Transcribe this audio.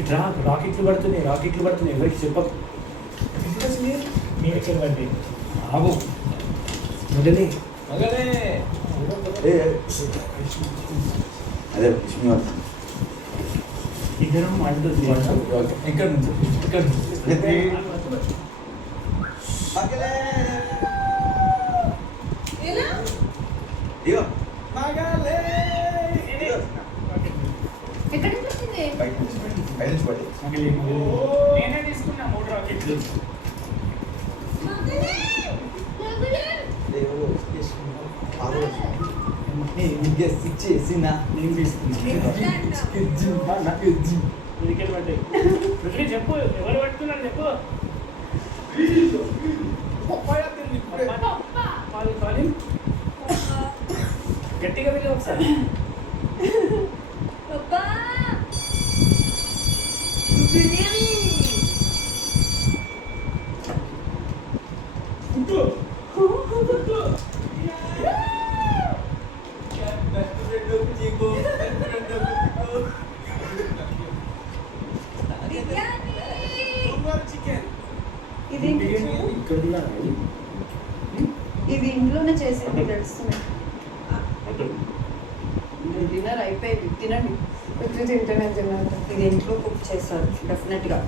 ఇట్లా రాకెట్లు పడుతున్నాయి ఎవరికి చెప్పకు. మీ ఎక్కడ పడ్డాయి ఆవు మొదలే అదే విష్ణు ఇద్దరం అంటుంది ఇక్కడ నుంచి ఇగో ఎక్కడ నుంచి వచ్చింది? పై నుంచి పడి నేనే తీసుకున్నా 3 రాకెట్లు. ఇచ్చేసిన నేను తీసుకున్నా నాకు ఇదికెళ్ళి పడ్డాయి. పృథ్వీ చెప్పు ఎవరు పట్టుకున్నారు చెప్పు. కాలిన్ గట్టిగా వెళ్ళి ఒకసారి. పప్పా బిర్యానీ ఇది ఇంట్లోనే చేసింది తెలుస్తుంది. డిన్నర్ అయిపోయింది తినండి. వచ్చి తింటేనే తిన్నాను. ఇది ఇంట్లో కుక్ చేస్తారు డెఫినెట్గా.